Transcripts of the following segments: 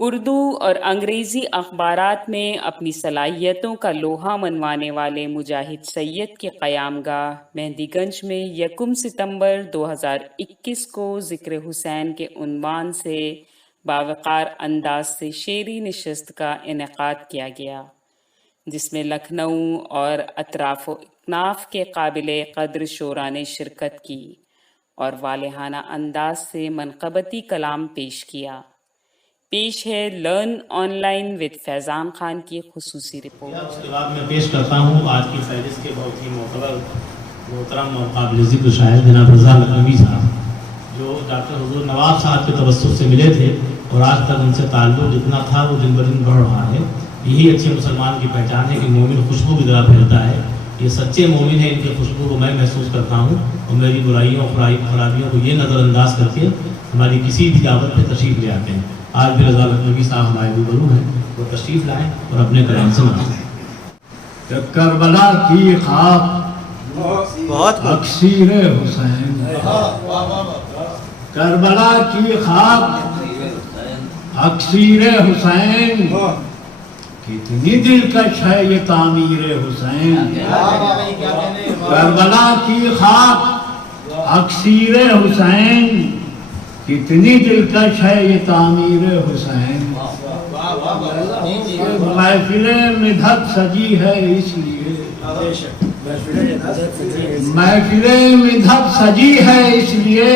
اردو اور انگریزی اخبارات میں اپنی صلاحیتوں کا لوہا منوانے والے مجاہد سید کے قیام گاہ مہندی گنج میں 1 ستمبر 2021 کو ذکر حسین کے عنوان سے باوقار انداز سے شعری نشست کا انعقاد کیا گیا، جس میں لکھنؤ اور اطراف و اکناف کے قابل قدر شعراء نے شرکت کی اور والہانہ انداز سے منقبتی کلام پیش کیا۔ پیش ہے لرن آن لائن ود فیضان خان کی خصوصی رپورٹ۔ اس کے بعد میں پیش کرتا ہوں آج کی فہرست کے بہت ہی معتبر محترم اور قابل ذکر شاعر جناب رضا لکھنوی صاحب، جو ڈاکٹر حضور نواب صاحب کے توسط سے ملے تھے اور آج تک ان سے تعلق جتنا تھا وہ دن بدن بڑھ رہا ہے۔ یہی اچھے مسلمان کی پہچان ہے کہ مومن خوشبو کی طرح پھیلتا ہے۔ یہ سچے مومن ہیں، ان کی خوشبو کو میں محسوس کرتا ہوں اور میری برائیوں خرابیوں کو یہ نظر انداز کر کے ہماری کسی بھی دعوت پہ تشریف لے آتے ہیں۔ آج بھی رضا لکھنوی صاحب ہمارے روبرو ہیں، وہ تشریف لائیں اور اپنے کلام سے نوازیں۔ کربلا کی خاک اکسیر حسین، کربلا کی خاک اکسیر حسین، کتنی دلکش ہے یہ تعمیر حسین۔ کربلا کی خاک اکسیر حسین، کتنی دلکش ہے یہ تعمیر حسین۔ محفل مدحت سجی ہے اس لیے، محفل مدحت سجی ہے اس لیے،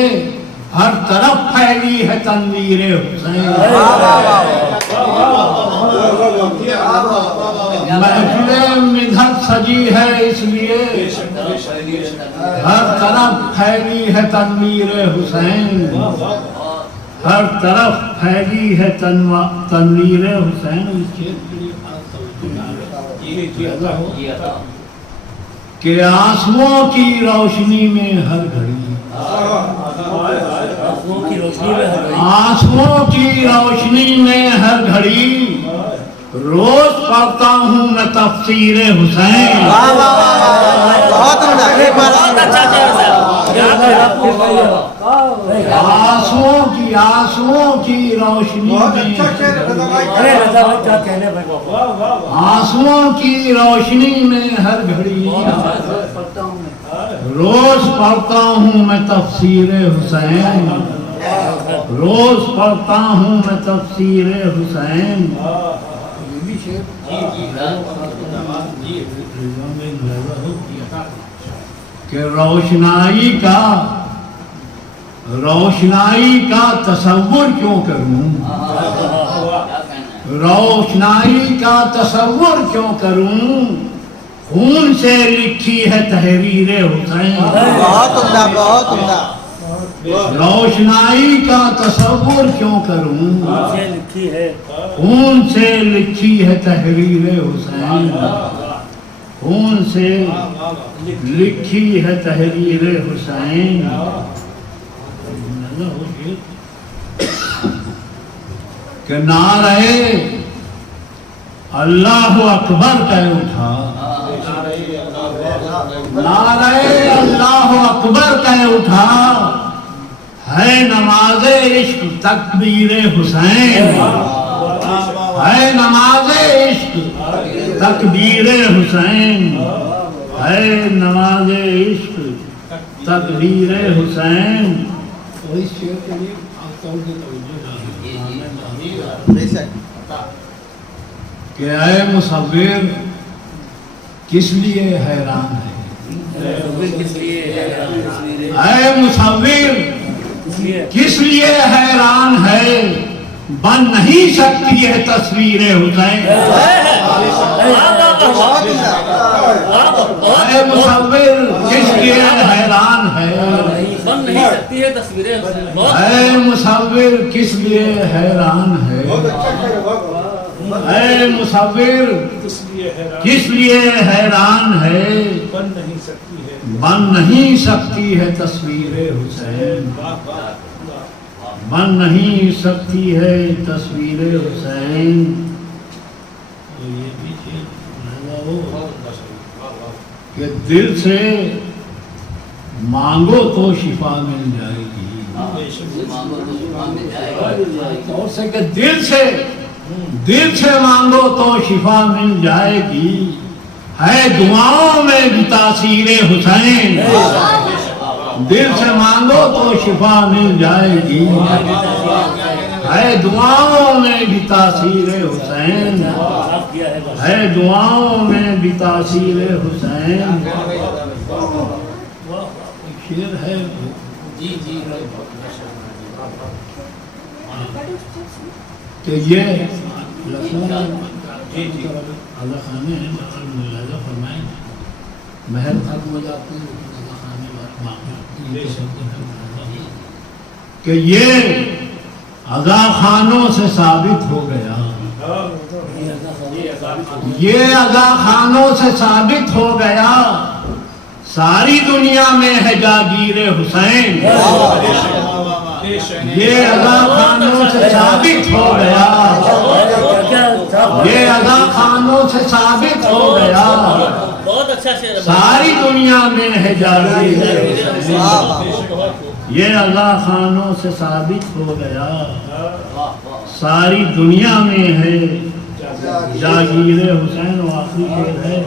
ہر طرف پھیلی ہے تنویر حسین۔ محفل مدحت سجی ہے اس لیے، ہر طرف پھیلی ہے تنویر حسین، ہر طرف پھیلی ہے تنویر حسین۔ کہ آنسوؤں کی روشنی میں ہر گھڑی، آنسوؤں کی روشنی میں ہر گھڑی، روز پڑھتا ہوں میں تفسیر حسین۔ آنسوؤں کی روشنی میں، آنسوؤں کی روشنی میں ہر گھڑی، روز پڑھتا ہوں میں تفسیر حسین، روز پڑھتا ہوں میں تفسیر حسین۔ کہ روشنائی کا تصور کیوں کروں، روشنائی کا تصور کیوں کروں، خون سے لکھی ہے تحریر حسین۔ روشنائی کا تصور کیوں کروں، خون سے لکھی ہے تحریر حسین، خون سے لکھی ہے تحریر حسین۔ کہ نعرہ اللہ اکبر کہہ اٹھا، نعرہ اللہ اکبر کہہ اٹھا، ہے نماز عشق تکبیر حسین، ہے نماز عشق تکبیر حسین، ہے نماز عشق تکبیر حسین۔ کہ اے مصور کس لیے حیران ہے، اے مصور کس لیے حیران ہے، بن نہیں سکتی ہے تصویر حسین۔ اے مصور کس لیے حیران ہے، اے مصور کس لیے حیران ہے، اے مصور کس لیے حیران ہے، بن نہیں سکتی ہے تصویر حسین، بن نہیں سکتی ہے تصویر حسین۔ کہ دل سے مانگو تو شفا مل جائے گی، اور سے کہ دل سے مانگو تو شفا مل جائے گی، ہے دعاؤں میں بھی تاثیر حسین، دل سے مانگو تو شفا مل جائے گی، ہے دعاؤں میں بھی تاثیر حسین، ہے دعاؤں میں بھی تاثیر حسین۔ شیر ہے کہ یہ اللہ خانے ہیں، ملاحظہ فرمائیں محل ختم ہو جاتے ہیں لیکن اللہ خانے کہ یہ عزا خانوں سے ثابت ہو گیا، یہ عزا خانوں سے ثابت ہو گیا، ساری دنیا میں ہے جاگیر حسین، یہ عزا خانوں سے ثابت ہو گیا، یہ عزا خانوں سے ثابت ہو گیا، ساری دنیا میں ہے جاگیر حسین، یہ عزا خانوں سے ثابت ہو گیا، ساری دنیا میں ہے جاگیر حسین۔ و آخری شعر ہے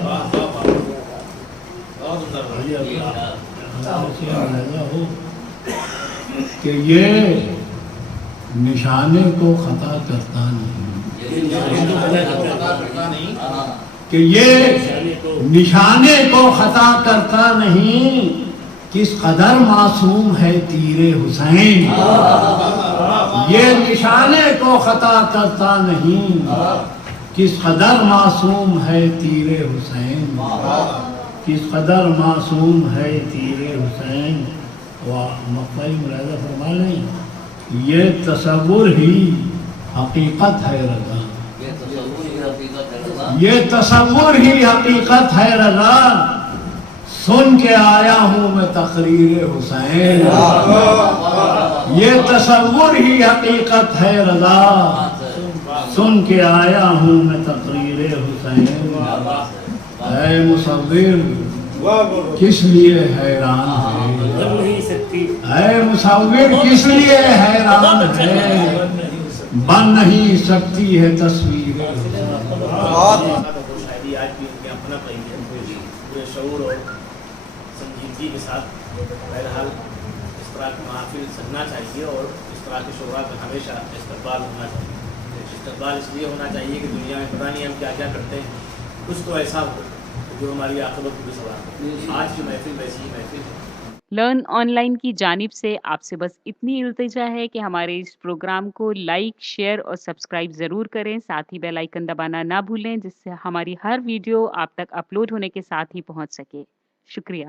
کہ یہ نشانے کو خطا کرتا نہیں، کہ یہ نشانے کو خطا کرتا نہیں، کس قدر معصوم ہے تیر حسین، یہ نشانے کو خطا کرتا نہیں، کس قدر معصوم ہے تیر حسین، کس قدر معصوم ہے تیر حسین۔ مقبئی ملاحظہ فرما لیں یہ تصور ہی حقیقت ہے رضا، یہ تصور ہی حقیقت ہے رضا، سن کے آیا ہوں میں تقریر حسین، یہ تصور ہی حقیقت ہے رضا، سن کے آیا ہوں میں تقریر حسین۔ اے مصور کس لیے حیران ہے، اے مصور کس لیے حیران ہے، بن نہیں سکتی ہے تصویر شاعری آج بھی ان کے اپنا پہی ہے، پورے شعور اور سنجیدگی کے ساتھ۔ بہرحال اس طرح کی محافل سجنا چاہیے اور اس طرح کے شعراء کا ہمیشہ استقبال ہونا چاہیے۔ استقبال اس لیے ہونا چاہیے کہ دنیا میں پتہ نہیں ہم کیا کیا کرتے ہیں، کچھ تو ایسا ہو جو ہماری عاقبت کو بھی سنوار۔ آج کی محفل ویسی ہی محفل ہے۔ لرن آن لائن کی جانب سے آپ سے بس اتنی التجا ہے کہ ہمارے اس پروگرام کو لائک، شیئر اور سبسکرائب ضرور کریں، ساتھ ہی بیل آئیکن دبانا نہ بھولیں جس سے ہماری ہر ویڈیو آپ تک اپلوڈ ہونے کے ساتھ ہی پہنچ سکے۔ شکریہ۔